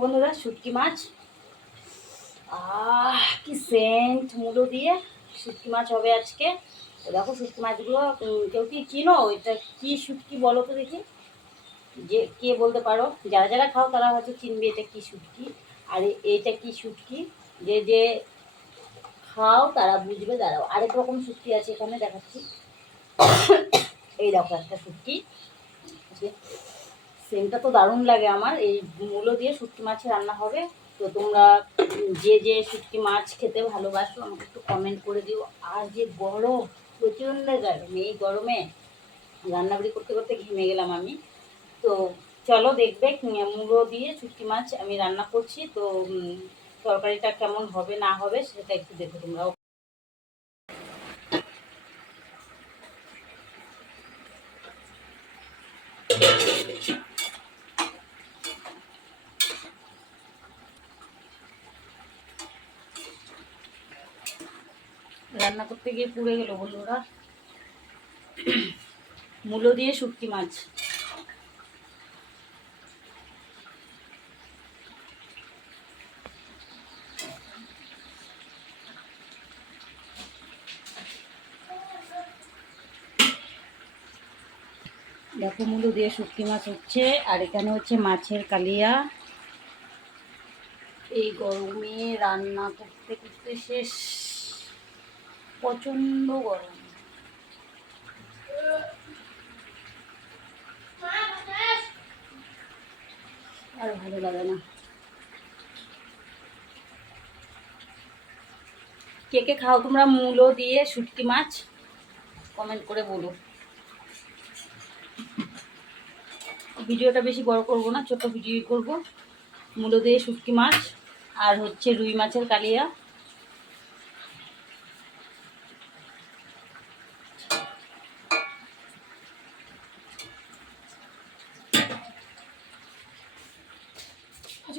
বন্ধুরা শুটকি মাছ কি সেন্ট মুলো দিয়ে শুটকি মাছ হবে আজকে। তো দেখো শুটকি মাছগুলো কেউ কি চিনো? এটা কি শুটকি বলো তো দেখি, যে কে বলতে পারো? যারা যারা খাও তারা হয়তো চিনবে এটা কি শুটকি, আর এইটা কি শুটকি। যে যে খাও তারা বুঝবে। দাঁড়াও, আরেক রকম শুটকি আছে এখানে দেখাচ্ছি। এই দেখো একটা শুটকি, সেন্টটা তো দারুণ লাগে আমার। এই মূলো দিয়ে শুটকি মাছের রান্না হবে। তো তোমরা যে যে শুটকি মাছ খেতে ভালোবাসো আমাকে একটু কমেন্ট করে দিও। আর যে গরম, প্রচণ্ড গরম, এই গরমে রান্নাবাড়ি করতে করতে ঘেমে গেলাম আমি। তো চলো দেখবে মূলো দিয়ে শুটকি মাছ আমি রান্না করছি। তো তরকারিটা কেমন হবে না হবে সেটা একটু দেখো তোমরাও। রান্না করতে গিয়ে পুড়ে গেল বন্ধুরা, মূলো দিয়ে শুটকি মাছ। দেখো মূলো দিয়ে শুটকি মাছ হচ্ছে, আর এখানে হচ্ছে মাছের কালিয়া। এই গরমে রান্না করতে করতে শেষ, প্রচণ্ড গরম। আর ভালো লাগে না। কে কে খাও তোমরা মূলো দিয়ে শুটকি মাছ? কমেন্ট করে বলো। ভিডিওটা বেশি বড় করব না, ছোট ভিডিও করব। মূলো দিয়ে শুটকি মাছ আর হচ্ছে রুই মাছের কালিয়া।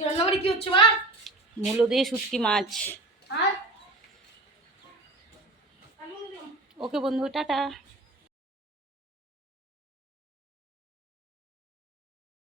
রান্নাবাড়ি কি হচ্ছে মা? মূলো দিয়ে শুটকি মাছ। ওকে বন্ধু, টাটা।